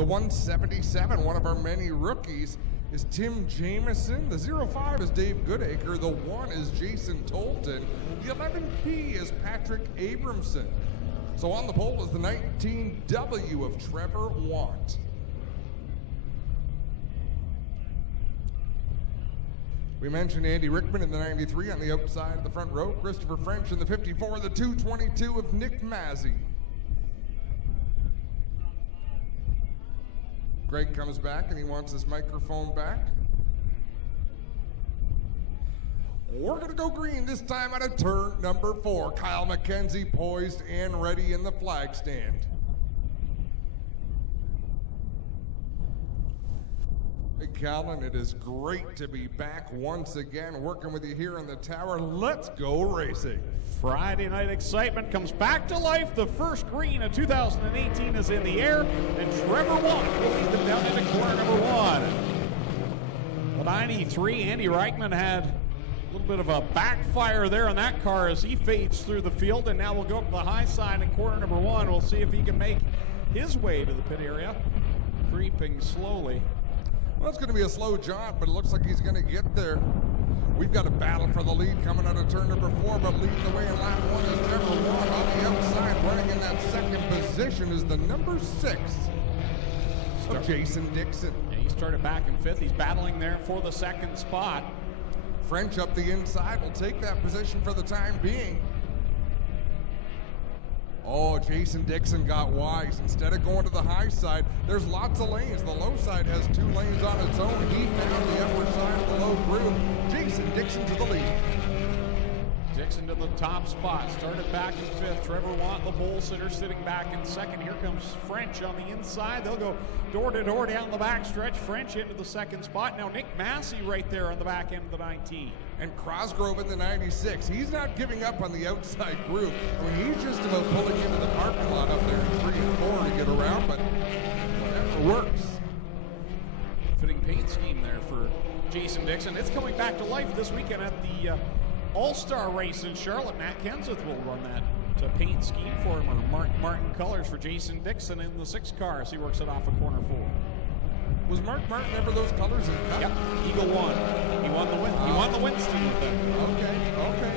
The 177, one of our many rookies, is Tim Jameson. The 05 is Dave Goodacre. The 1 is Jason Tolton. The 11P is Patrick Abramson. So on the pole is the 19W of Trevor Want. We mentioned Andy Rickman in the 93 on the outside of the front row. Christopher French in the 54, the 222 of Nick Mazzy. Greg comes back and he wants his microphone back. We're going to go green this time out of turn number 4. Kyle McKenzie poised and ready in the flag stand. Hey, Calvin, it is great to be back once again working with you here in the tower. Let's go racing. Friday night excitement comes back to life. The first green of 2018 is in the air, and Trevor Walk will lead them down into corner number 1. The 93, Andy Reichman had a little bit of a backfire there on that car as he fades through the field, and now we'll go up to the high side in corner number 1. We'll see if he can make his way to the pit area, creeping slowly. Well, it's going to be a slow jaunt, but it looks like he's going to get there. We've got a battle for the lead coming out of turn number 4, but leading the way in lap 1 is Trevor Watt. On the outside, running in that second position is the number 6 of Jason Dixon. Yeah, he started back in 5th. He's battling there for the second spot. French up the inside will take that position for the time being. Oh, Jason Dixon got wise. Instead of going to the high side, there's lots of lanes. The low side has 2 lanes on its own. He found the upper side of the low groove. Jason Dixon to the lead. Dixon to the top spot. Started back in 5th. Trevor Want, the pole sitter, sitting back in 2nd. Here comes French on the inside. They'll go door to door down the back stretch. French into the 2nd spot. Now Nick Massey right there on the back end of the 19. And Crosgrove in the 96. He's not giving up on the outside groove. I mean, he's just about pulling into the parking lot up there in 3 and 4 to get around, but whatever works. Fitting paint scheme there for Jason Dixon. It's coming back to life this weekend at the All-Star race in Charlotte. Matt Kenseth will run that paint scheme for him, or Martin colors for Jason Dixon in the 6 car as he works it off of corner 4. Was Mark Martin ever those colors in Cup? Yep, Eagle won. He won the win. He won the Winston with that. Okay.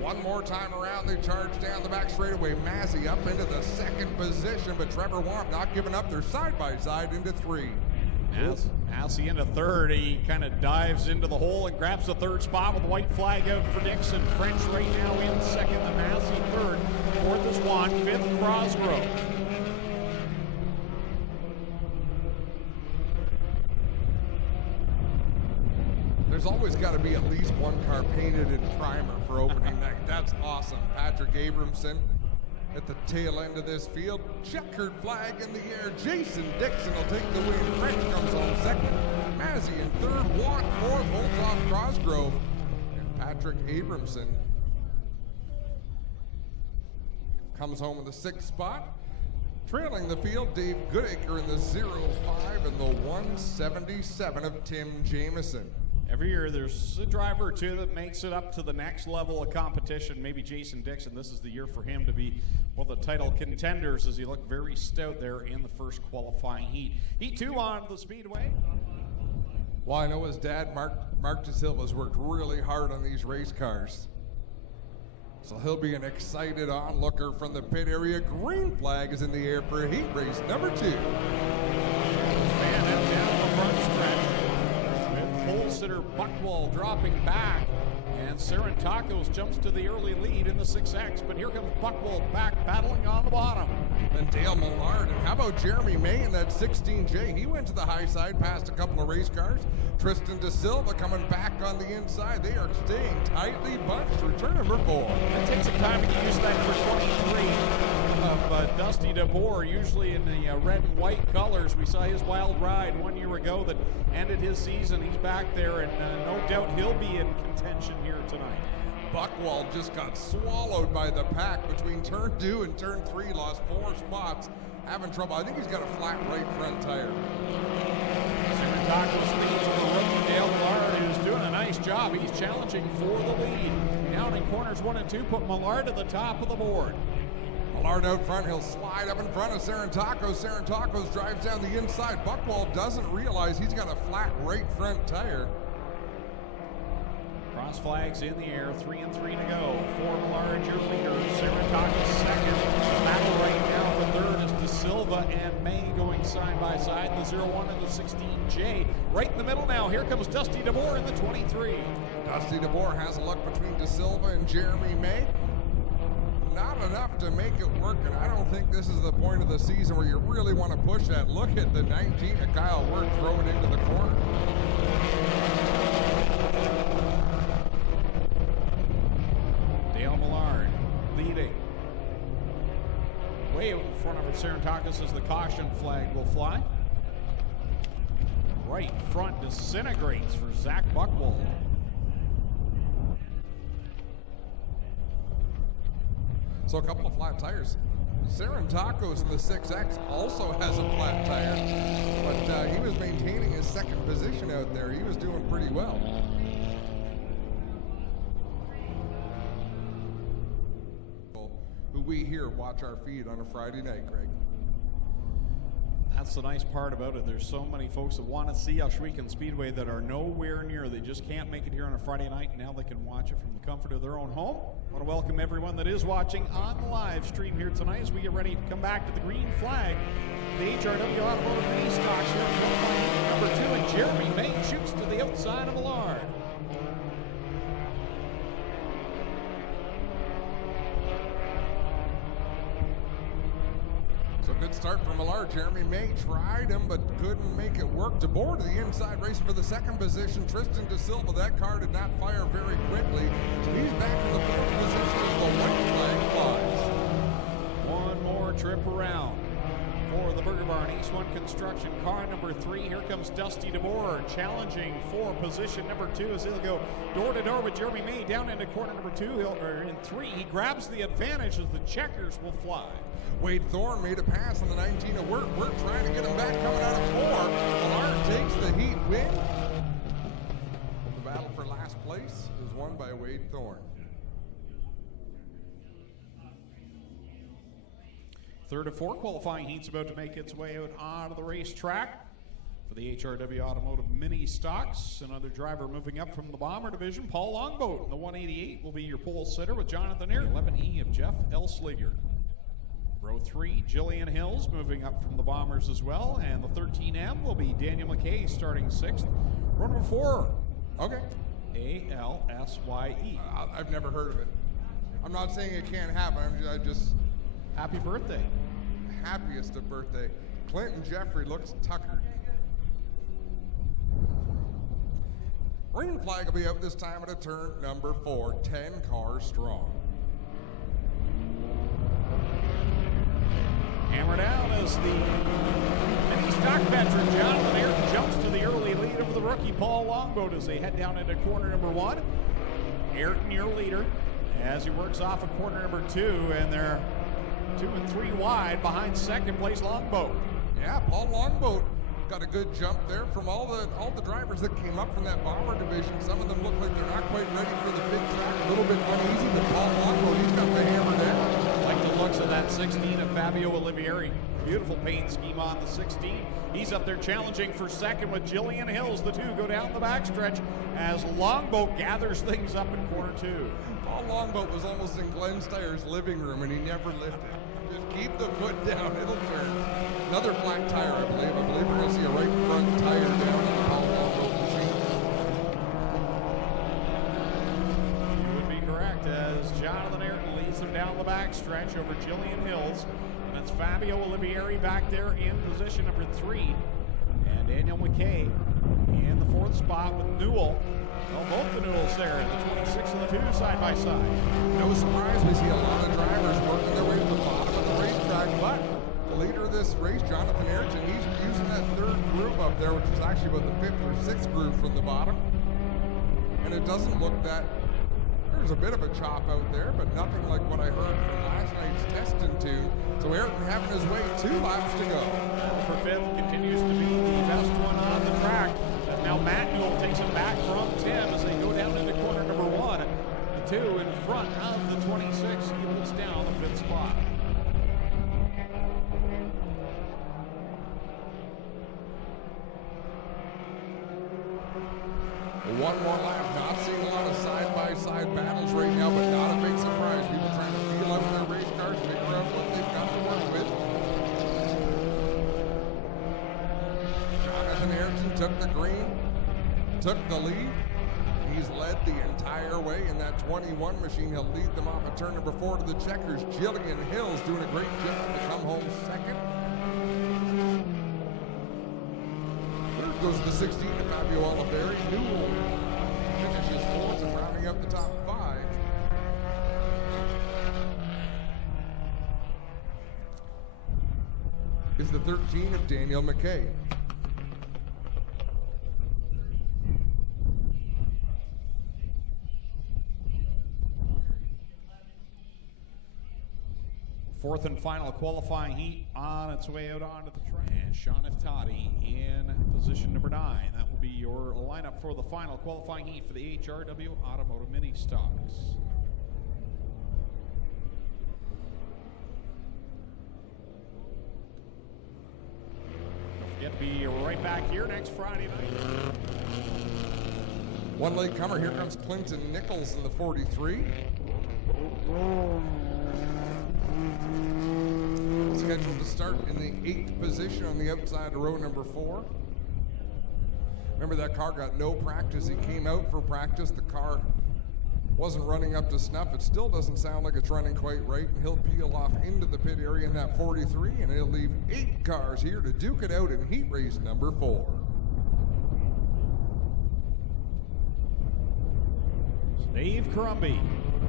One more time around, they charge down the back straightaway. Massey up into the 2nd position, but Trevor Wamp not giving up. They're side by side into 3. Massey into 3rd. He kind of dives into the hole and grabs the 3rd spot with the white flag out for Dixon. French right now in 2nd, the Massey 3rd. 4th is Juan, 5th Crosgrove. There's always got to be at least one car painted in primer for opening night. That's awesome. Patrick Abramson at the tail end of this field. Checkered flag in the air. Jason Dixon will take the win. French comes home 2nd. Mazzy in 3rd. Watt 4th. Holds off Crosgrove. And Patrick Abramson comes home in the 6th spot. Trailing the field, Dave Goodacre in the 05 and the 177 of Tim Jameson. Every year there's a driver or two that makes it up to the next level of competition. Maybe Jason Dixon, this is the year for him to be one of the title contenders as he looked very stout there in the first qualifying heat. Heat 2 on the speedway. Well, I know his dad, Mark DeSilva's worked really hard on these race cars. So he'll be an excited onlooker from the pit area. Green flag is in the air for heat race number 2. Fan out down the front stretch. Pole sitter Buckwall dropping back, and Sarantakos jumps to the early lead in the 6X, but here comes Buckwall back battling on the bottom. And Dale Millard, and how about Jeremy May in that 16J? He went to the high side, passed a couple of race cars. Tristan DeSilva coming back on the inside. They are staying tightly bunched. Return number 4. It takes some time to get used to that for 23 of Dusty DeBoer, usually in the red and white colors. We saw his wild ride 1 year ago that ended his season. He's back there, and no doubt he'll be in contention here tonight. Buckwall just got swallowed by the pack between turn 2 and turn 3, lost 4 spots, having trouble. I think he's got a flat right front tire. Sarantakos leads over rookie Dale Millard, who's doing a nice job. He's challenging for the lead. Down in corners 1 and 2, put Millard at the top of the board. Millard out front, he'll slide up in front of Sarantakos. Sarantakos drives down the inside. Buchwald doesn't realize he's got a flat right front tire. Cross flags in the air, 3 and 3 to go. For Millard, your leader. Sarantakos second. The battle right now for third is De Silva and May going side by side. The 01 and the 16J. Right in the middle now, here comes Dusty DeBoer in the 23. Dusty DeBoer has a look between De Silva and Jeremy May. Not enough to make it work, and I don't think this is the point of the season where you really want to push that. Look at the 19 of Kyle Wirt throw it into the corner. Dale Millard leading. Way out in front of Sarantakos as the caution flag will fly. Right front disintegrates for Zach Buchwald. So a couple of flat tires. Sarantakos in the 6X also has a flat tire, but he was maintaining his second position out there. He was doing pretty well. Who we here watch our feed on a Friday night, Greg. That's the nice part about it. There's so many folks that want to see Ohsweken Speedway that are nowhere near. They just can't make it here on a Friday night. Now they can watch it from the comfort of their own home. I want to welcome everyone that is watching on the live stream here tonight as we get ready to come back to the green flag. The HRW Automotive Ministock here in qualifying number 2, and Jeremy May shoots to the outside of Millard. So good start for Millard. Jeremy May tried him but couldn't make it work. DeBoer to the inside, racing for the second position. Tristan De Silva, that car did not fire very quickly. So he's back in the fourth position as the white flag flies. One more trip around for the Burger Barn East 1 Construction car number 3. Here comes Dusty DeBoer challenging for position number 2 as he'll go door to door with Jeremy May down into corner number 2. In 3, he grabs the advantage as the checkers will fly. Wade Thorne made a pass on the 19 of Wirt. Wirt trying to get him back coming out of 4. Millard takes the heat win. The battle for last place is won by Wade Thorne. Third of 4 qualifying heats about to make its way out onto the racetrack for the HRW Automotive Mini Stocks. Another driver moving up from the Bomber Division, Paul Longboat. In the 188 will be your pole sitter with Jonathan Air. 11E of Jeff Elsliger. Row 3, Jillian Hills moving up from the Bombers as well. And the 13M will be Daniel McKay starting 6th. Row number 4. Okay. ALSYE. I've never heard of it. I'm not saying it can't happen. I just... Happy birthday. Happiest of birthday. Clinton Jeffrey looks tuckered. Green flag will be out this time at a turn number 4, 10 cars strong. Hammered out as the Ministock veteran Jonathan Ayrton jumps to the early lead over the rookie Paul Longboat as they head down into corner number 1. Ayrton, your leader, as he works off of corner number 2, and they're 2 and 3 wide behind second place Longboat. Yeah, Paul Longboat got a good jump there from all the drivers that came up from that Bomber Division. Some of them look like they're not quite ready for the big track. A little bit uneasy, but Paul Longboat, he's got the hammer down. Like the looks of that 16 of Fabio Olivieri. Beautiful paint scheme on the 16. He's up there challenging for second with Jillian Hills. The 2 go down the backstretch as Longboat gathers things up in corner 2. Paul Longboat was almost in Glenn Steyer's living room and he never lifted. Just keep the foot down, it'll turn. Another flat tire, I believe. I believe we're going to see a right front tire down on the Paul Longboat machine. You would be correct as Jonathan Ayrton leads them down the backstretch over Jillian Hills. And that's Fabio Olivieri back there in position number 3. And Daniel McKay in the 4th spot with Newell. Well, both the Newells there in the 26 and the 2 side by side. No surprise, we see a lot of drivers working their way to the bottom of the racetrack, but the leader of this race, Jonathan Ayrton, he's using that 3rd groove up there, which is actually about the 5th or 6th groove from the bottom. And it doesn't look that, there's a bit of a chop out there, but nothing like what I heard from last night's test and tune. So Ayrton having his way 2 laps to go. Battle for 5th continues to be the best one on the track. Now Matt Newell takes it back from Tim as they go down into corner number 1. The 2 in front of the 26. He holds down the 5th spot. one more lap. Not seeing a lot of side-by-side battles right now, but not a big surprise. People trying to feel out their race cars, figure out what they've got to work with. Jonathan Ayrton took the green, took the lead. He's led the entire way in that 21 machine. He'll lead them off of turn number 4 to the checkers. Jillian Hill's doing a great job to come home second. Third goes the 16 to Fabio Oliveri. Newell finishes 4th and rounding up the top 5. Is the 13 of Daniel McKay. Fourth and final qualifying heat on its way out onto the track. Sean Iftati in position number 9. That will be your lineup for the final qualifying heat for the HRW Automotive Mini Stocks. Don't forget to be right back here next Friday night. One late comer. Here comes Clinton Nichols in the 43. Scheduled to start in the 8th position on the outside of row number 4. Remember, that car got no practice. He came out for practice. The car wasn't running up to snuff. It still doesn't sound like it's running quite right. And he'll peel off into the pit area in that 43, and he'll leave 8 cars here to duke it out in heat race number 4. Dave Crumby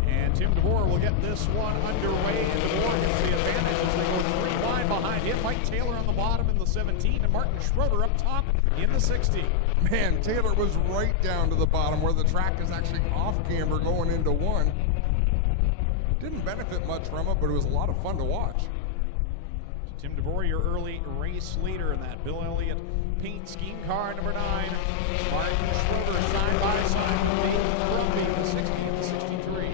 and Tim DeBoer will get this one underway, and DeBoer gets the advantage as they go 3 wide behind him. Mike Taylor on the bottom in the 17, and Martin Schroeder up top in the 16. Man, Taylor was right down to the bottom where the track is actually off camber going into 1. Didn't benefit much from it, but it was a lot of fun to watch. Tim DeBoer, your early race leader in that Bill Elliott paint scheme car, number 9. Martin Schroeder side by side with Dave Crumby, the 60 and the 63.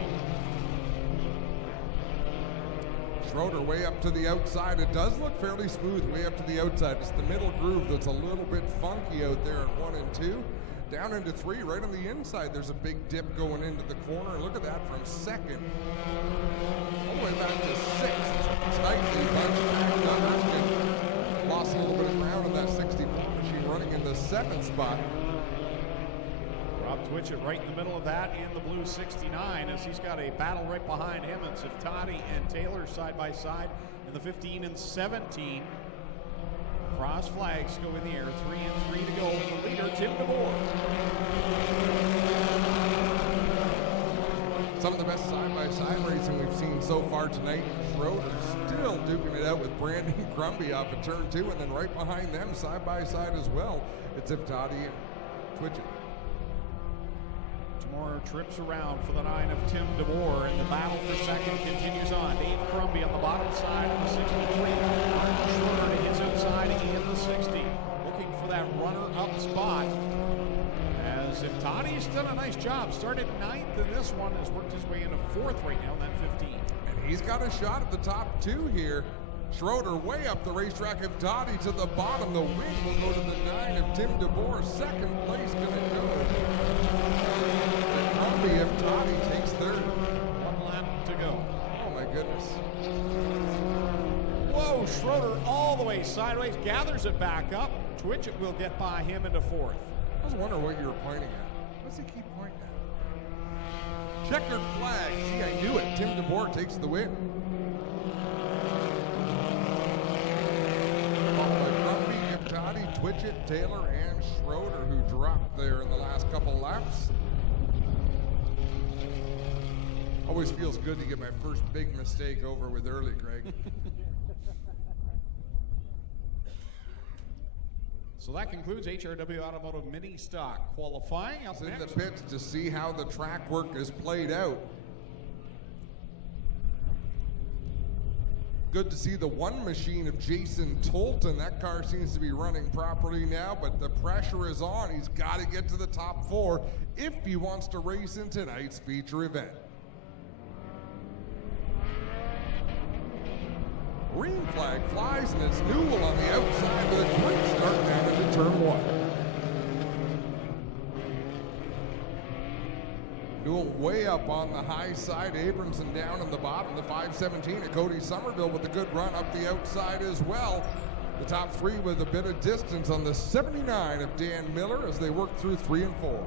Schroeder way up to the outside. It does look fairly smooth way up to the outside. It's the middle groove that's a little bit funky out there at 1 and 2. Down into 3, right on the inside, there's a big dip going into the corner. Look at that from 2nd. All the way back to 6th. It's tightly bunched back. Doug Erskine lost a little bit of ground in that 64 machine, running in the 7th spot. Rob Twitchett right in the middle of that in the blue 69 as he's got a battle right behind him. It's Iftati and Taylor side by side in the 15 and 17. Cross flags go in the air, 3 and 3 to go for leader Tim DeBoer. Some of the best side-by-side racing we've seen so far tonight. Schroeder still duking it out with Brandon Crumby off of turn 2, and then right behind them, side-by-side as well, it's Iftati and Twitchett. 2 more trips around for the 9 of Tim DeBoer, and the battle for second continues on. Dave Crumby on the bottom side of the 63. Martin Schroeder to his outside in the 60. Looking for that runner-up spot. As Iftati's done a nice job. Started 9th in this one, has worked his way into 4th right now in that 15. And he's got a shot at the top 2 here. Schroeder way up the racetrack. Iftati to the bottom. The win will go to the 9 of Tim DeBoer. 2nd place gonna go. Crumby, Iftati takes 3rd. 1 lap to go. Oh my goodness. Whoa, Schroeder all the way sideways, gathers it back up. Twitchett will get by him into 4th. I was wondering what you were pointing at. What does he keep pointing at? Checkered flag. See, I knew it. Tim DeBoer takes the win. Followed by Crumby, Iftati, Twitchett, Taylor, and Schroeder, who dropped there in the last couple laps. Always feels good to get my first big mistake over with early, Greg. So that concludes HRW Automotive Mini Stock qualifying. Up In the next, pits to see how the track work is played out. Good to see the 1 machine of Jason Tolton. That car seems to be running properly now, but the pressure is on. He's got to get to the top 4 if he wants to race in tonight's feature event. Green flag flies, and it's Newell on the outside with a quick start down into turn 1. Newell way up on the high side. Abramson down in the bottom. The 517 of Cody Somerville with a good run up the outside as well. The top three with a bit of distance on the 79 of Dan Miller as they work through 3 and 4.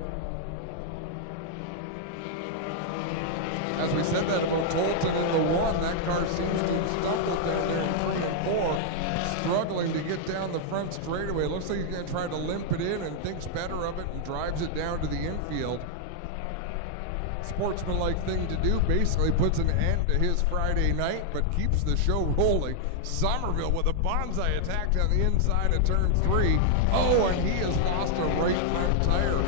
As we said that about Tolton in the 1, that car seems to have stumbled down there in 3 and 4, struggling to get down the front straightaway. Looks like he's going to try to limp it in and thinks better of it and drives it down to the infield. Sportsmanlike thing to do, basically puts an end to his Friday night, but keeps the show rolling. Somerville with a bonsai attack down the inside of turn 3. Oh, and he has lost a right front tire.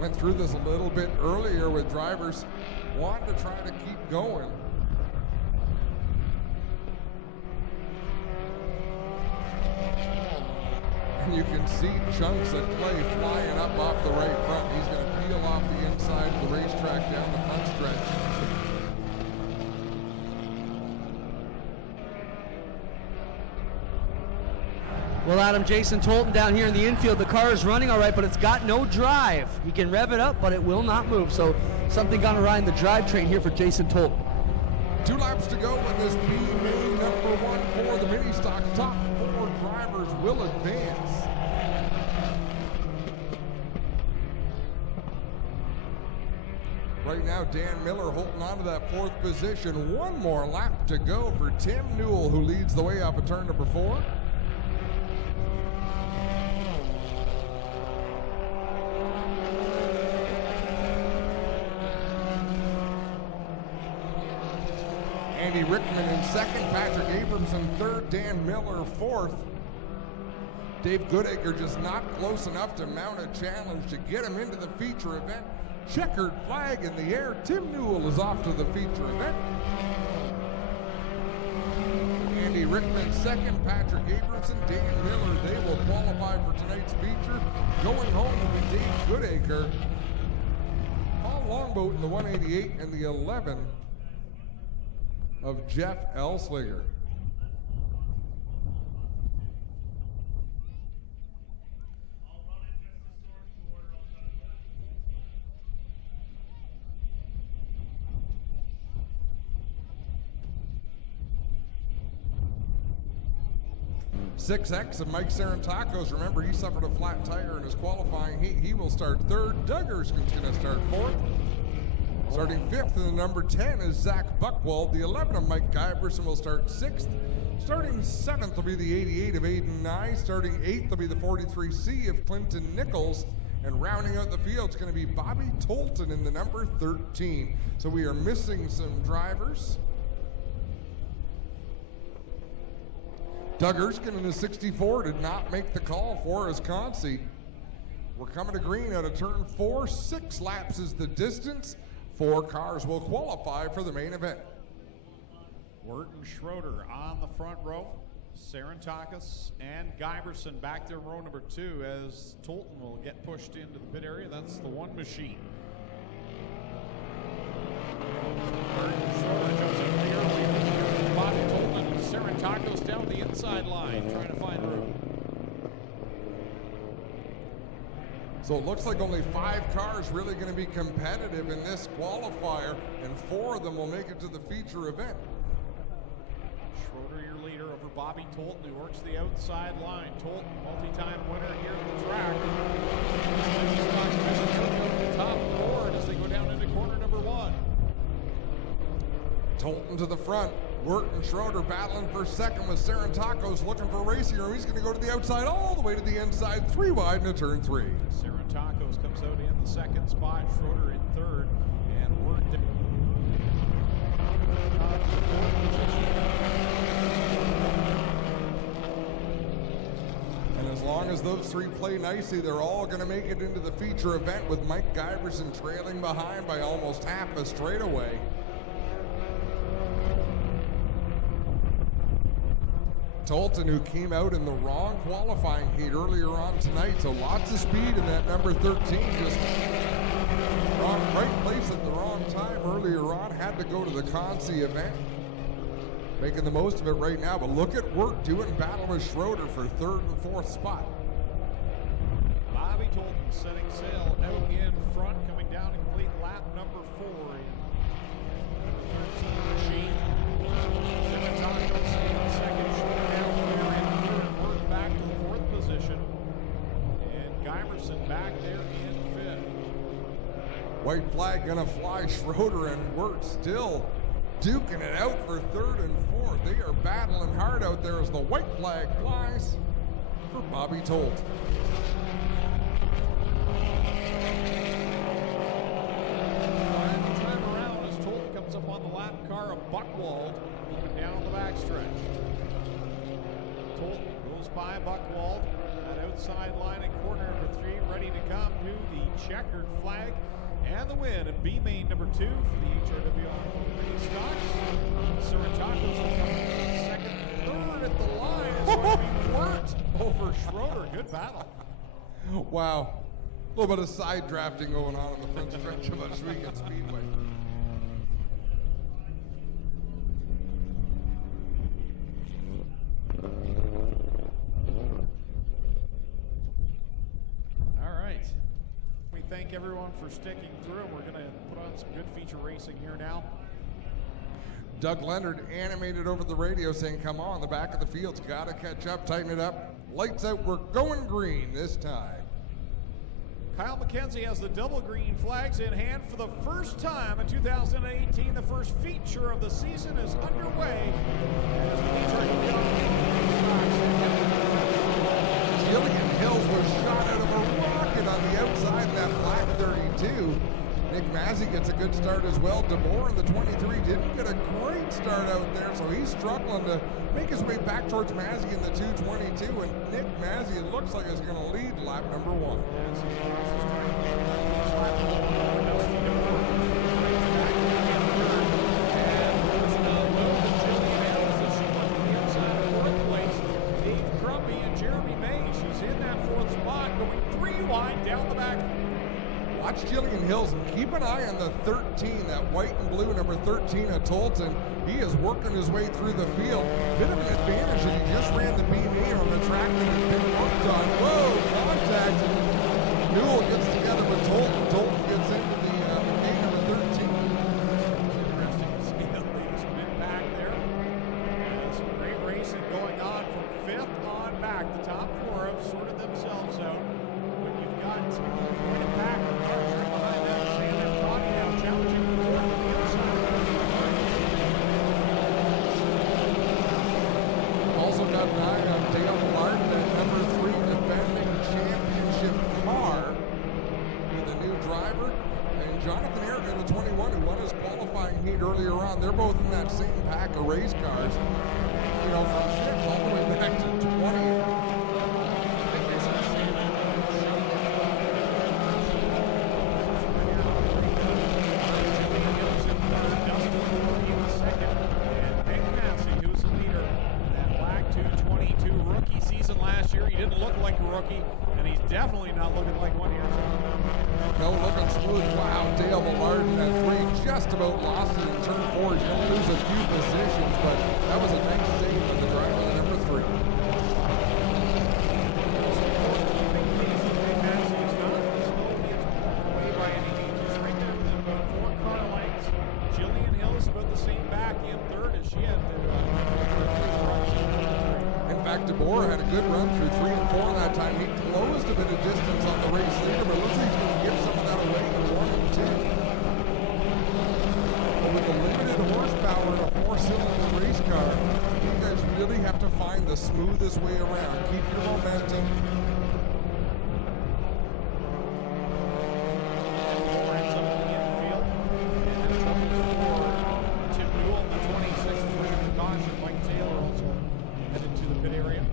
Went through this a little bit earlier with drivers wanting to try to keep going. And you can see chunks of clay flying up off the right front. He's going to peel off the inside of the racetrack down the front stretch. Well, Adam, Jason Tolton down here in the infield. The car is running all right, but it's got no drive. He can rev it up, but it will not move. So something gone awry in the drivetrain here for Jason Tolton. 2 laps to go in this B main number 1 for the Ministock. Top 4 drivers will advance. Right now, Dan Miller holding on to that 4th position. 1 more lap to go for Tim Newell, who leads the way off of turn number 4. Andy Rickman in 2nd, Patrick Abramson 3rd, Dan Miller 4th. Dave Goodacre just not close enough to mount a challenge to get him into the feature event. Checkered flag in the air. Tim Newell is off to the feature event. Andy Rickman 2nd, Patrick Abramson, Dan Miller, they will qualify for tonight's feature. Going home will be Dave Goodacre, Paul Longboat in the 188, and the 11 of Jeff Elslinger. .6X of Mike Sarantakos. Remember, he suffered a flat tire in his qualifying heat. He will start 3rd. Duggars going to start 4th. Starting 5th in the number 10 is Zach Buchwald. The 11 of Mike Guyberson will start 6th. Starting 7th will be the 88 of Aiden Nye. Starting 8th will be the 43C of Clinton Nichols. And rounding out the field is going to be Bobby Tolton in the number 13. So we are missing some drivers. Doug Erskine in the 64 did not make the call for Wisconsin. We're coming to green out of turn 4. 6 laps is the distance. 4 cars will qualify for the main event. Wharton Schroeder on the front row. Sarantakis and Guyberson back there in row number 2 as Tolton will get pushed into the pit area. That's the 1 machine. Wharton Schroeder jumps in the early. Bobby Tolton and Sarantakis down the inside line trying to find room. So it looks like only 5 cars really going to be competitive in this qualifier, and 4 of them will make it to the feature event. Schroeder, your leader, over Bobby Tolton, who works the outside line. Tolton, multi-time winner here at the track. He's top board as they go down into corner number 1. Tolton to the front. Wharton Schroeder battling for 2nd with Sarantakos looking for racing room. He's going to go to the outside all the way to the inside, 3 wide into turn 3. Sarantakos comes out in the 2nd spot, Schroeder in 3rd, and Wharton. And as long as those 3 play nicely, they're all going to make it into the feature event with Mike Guyberson trailing behind by almost half a straightaway. Tolton, who came out in the wrong qualifying heat earlier on tonight, so lots of speed in that number 13, just wrong, right place at the wrong time earlier on, had to go to the Consi event. making the most of it right now. But look at Wirt doing battle with Schroeder for 3rd and 4th spot. Bobby Tolton setting sail out in front, coming down to complete lap number 4 in number 13 machine. Ministock in second, Schroeder down there in 3rd, Wirt back to the 4th position, and Guymerson back there in 5th. White flag gonna fly. Schroeder and Wirt still duking it out for 3rd and 4th. They are battling hard out there as the white flag flies for Bobby Tolt. Final time around as Tolt comes up on the lap car of Buchwald coming down the backstretch. Tolt goes by Buchwald, that outside line in corner number 3, ready to come to the checkered flag. And the win in B main number 2 for the HRW Ministocks. Saratakos will come in second. 3rd at the line is going to be Wirt over Schroeder. Good battle. Wow. A little bit of side drafting going on in the front stretch of Oswego Speedway. Thank everyone for sticking through. We're going to put on some good feature racing here now. Doug Leonard animated over the radio saying, come on, the back of the field's got to catch up, tighten it up. Lights out, we're going green this time. Kyle McKenzie has the double green flags in hand for the first time in 2018. The first feature of the season is underway. Jillian Hills was shot out of a rocket on the outside of that black 32. Nick Mazzy gets a good start as well. DeBoer in the 23 didn't get a great start out there, so he's struggling to make his way back towards Mazzy in the 222, and Nick Mazzy looks like he's going to lead lap number 1. Wide down the back. Watch Jillian Hills and keep an eye on the 13, that white and blue number 13 of Tolton. He is working his way through the field. Bit of an advantage that he just ran the B-main on the track that had been worked on. Whoa, contact. Newell gets together with Tolton. Tolton gets into the gate number 13. Interesting to see the lead spin back there. Some great racing going on from 5th on back. The top 4 have sorted themselves out. Quite a pack of cars right behind them. Sam talking now, challenging the 4th on the outside. Also got an eye on Dale Martin, that number 3 defending championship car with a new driver. And Jonathan Aaron in the 21 who won his qualifying heat earlier on. They're both in that same pack of race cars. You know, from 6th all the way back to 20. Rookie, and he's definitely not looking like one here. No, looking smooth. Wow, Dale Millard at 3 just about lost it in turn 4. He's going to lose a few positions, but that was a nice save by the driver of number 3. By any means, he's right there within about 4 car lengths. Jillian Hills about the same back in 3rd as she had to. In fact, DeBoer had a good run through 3 and 4 that time. He closed a bit of distance on the race leader, but looks like he's going to give some of that away in 1 and 2. But with the limited horsepower in a 4-cylinder race car, you guys really have to find the smoothest way around. Keep your momentum. Tim Newell in the 26th, bringing the caution. Mike Taylor also headed to the pit area.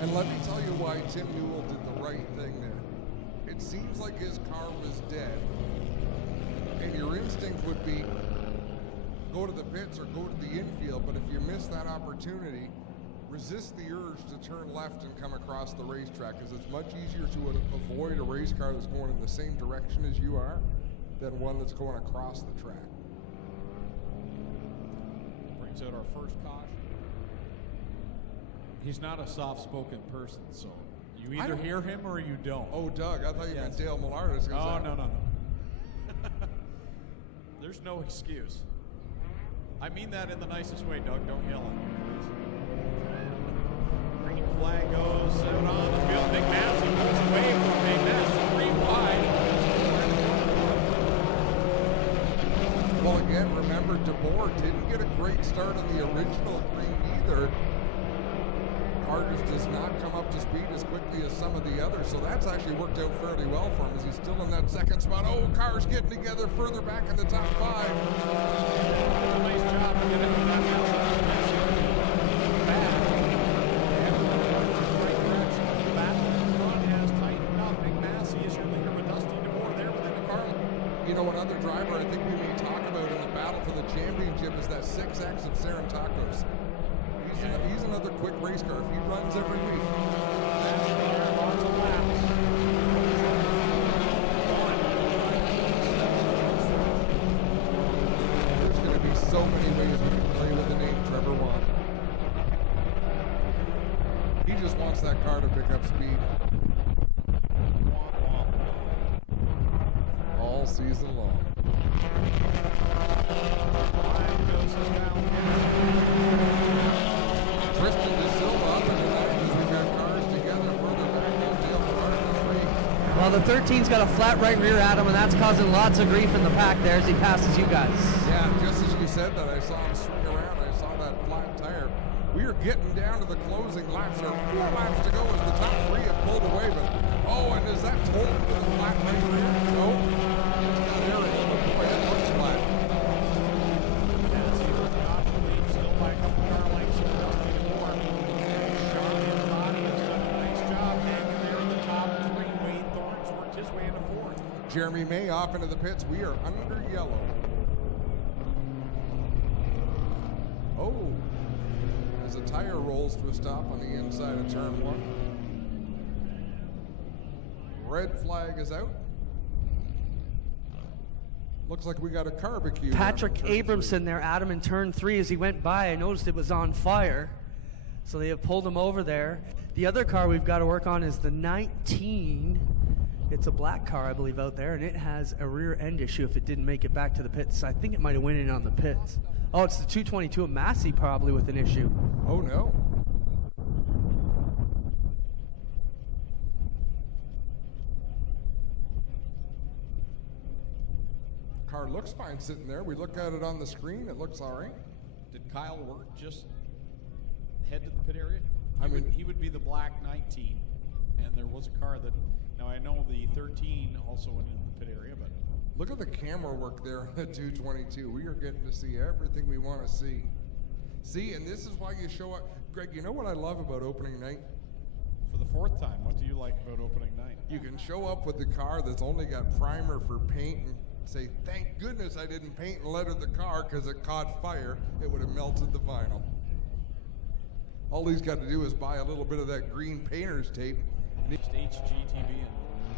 And let me tell you why Tim Newell did the right thing there. It seems like his car was dead. And your instinct would be go to the pits or go to the infield, but if you miss that opportunity, resist the urge to turn left and come across the racetrack, because it's much easier to avoid a race car that's going in the same direction as you are than one that's going across the track. Bring brings out our first caution. He's not a soft-spoken person, so you either hear him or you don't. Oh, Doug, I thought you meant Dale Millard. Oh, no. There's no excuse. I mean that in the nicest way, Doug. Don't yell at me, please. Green flag goes out on the field. Big Massey goes away from Big Massey. 3 wide. Well, again, remember, DeBoer didn't get a great start on the original green either. Car just does not come up to speed as quickly as some of the others, so that's actually worked out fairly well for him as he's still in that second spot. Oh, cars getting together further back in the top 5. Nice job of getting that out. Back. Right direction. The battle in front has tightened up. Big Massey is your leader with Dusty DeBoer there within the car. You know, another driver I think we may talk about in the battle for the championship is that 6X of Sarantakos. He's another quick race car. If he runs every week, lots of laps. There's going to be so many ways we can play with the name Trevor Watt. He just wants that car to pick up speed. All season long. Tristan De Silva up in the night as we got cars together further back on Dale Millard in the 3. Well, the 13's got a flat right rear at him, and that's causing lots of grief in the pack there as he passes you guys. Yeah, just as you said that, I saw him swing around. I saw that flat tire. We are getting down to the closing laps. There are 4 laps to go as the top 3 have pulled away. But and is that total to the flat right rear? No. It's got air in it, but boy, that looks flat. Still by a couple car lengths of Dusty DeBoer. Sean Antoni has done a nice job hanging there in the top 3. Wade Thorns worked his way into 4th. Jeremy May off into the pits. We are under yellow. Oh, as the tire rolls to a stop on the inside of turn 1. Red flag is out. Looks like we got a barbecue. Patrick Abramson there, Adam, in turn 3 as he went by. I noticed it was on fire, so they have pulled him over there. The other car we've got to work on is the 19. It's a black car, I believe, out there, and it has a rear end issue if it didn't make it back to the pits. I think it might have went in on the pits. Oh, it's the 222 of Massey probably with an issue. Oh, no. Car looks fine sitting there. We look at it on the screen. It looks all right. Did Kyle Wirt just head to the pit area? He would be the black 19, and there was a car that. Now I know the 13 also went in the pit area, but look at the camera work there on the 222. We are getting to see everything we want to see. See, and this is why you show up. Greg, you know what I love about opening night? For the 4th time, what do you like about opening night? You can show up with the car that's only got primer for paint and say, thank goodness I didn't paint and leather the car because it caught fire. It would have melted the vinyl. All he's got to do is buy a little bit of that green painter's tape. Just HGTV in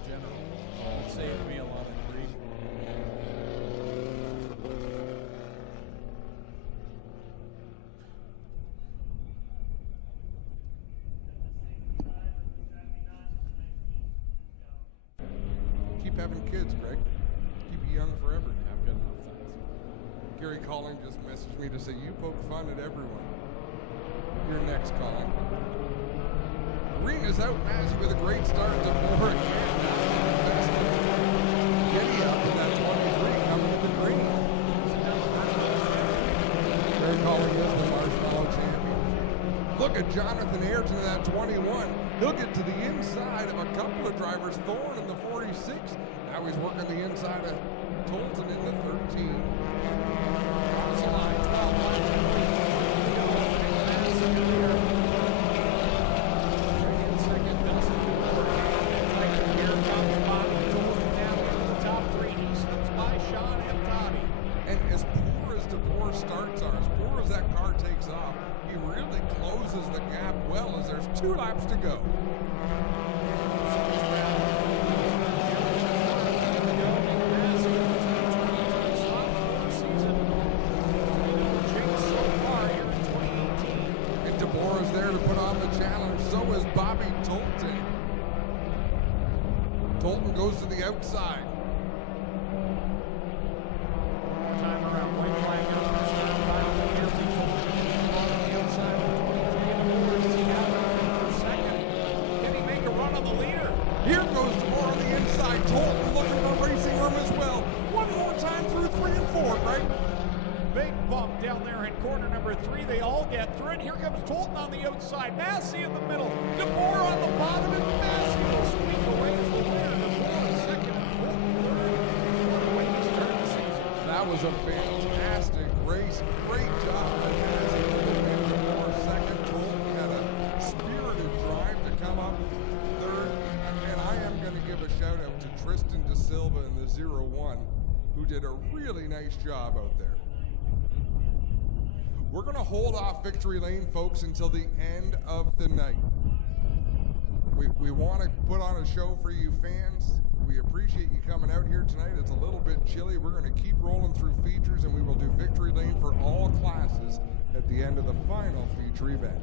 general. It saved me a lot of grief. Keep having kids, Greg. Keep you young forever. I've got enough, thanks. Gary Calling just messaged me to say, you poke fun at everyone. You're next, Colin. Green is out, Massey with a great start to more again. Getty up in that 23 coming to the green. Gary Calling is the Marshmallow champion. Look at Jonathan Ayrton in that 21. He'll get to the inside of a couple of drivers. Thorne in the 46. Now he's working the inside of Tolton in the 13. Cross the line, 12 laps. And as poor as DeBoer starts are, as poor as that car takes off, he really closes the gap well as there's 2 laps to go. Tolton goes to the outside. Time around, white flag goes for start. Final here, Tolton on the outside with 23 in the boards. He got for second. Can he make a run on the leader? Here goes DeMore on the inside. Tolton looking for racing room as well. One more time through 3 and 4, right? Big bump down there in corner number 3. They all get through it. Here comes Tolton on the outside. Massey in the middle. DeMore on the bottom, and Massey will squeak away as the winner. DeMore second and Tolton third. What a way to start the season. That was a fantastic race. Great job by Massey. DeMore second. Tolton had a spirited drive to come up third. And I am going to give a shout out to Tristan De Silva in the 0-1, who did a really nice job out there. We're going to hold off Victory Lane, folks, until the end of the night. We want to put on a show for you fans. We appreciate you coming out here tonight. It's a little bit chilly. We're going to keep rolling through features, and we will do Victory Lane for all classes at the end of the final feature event.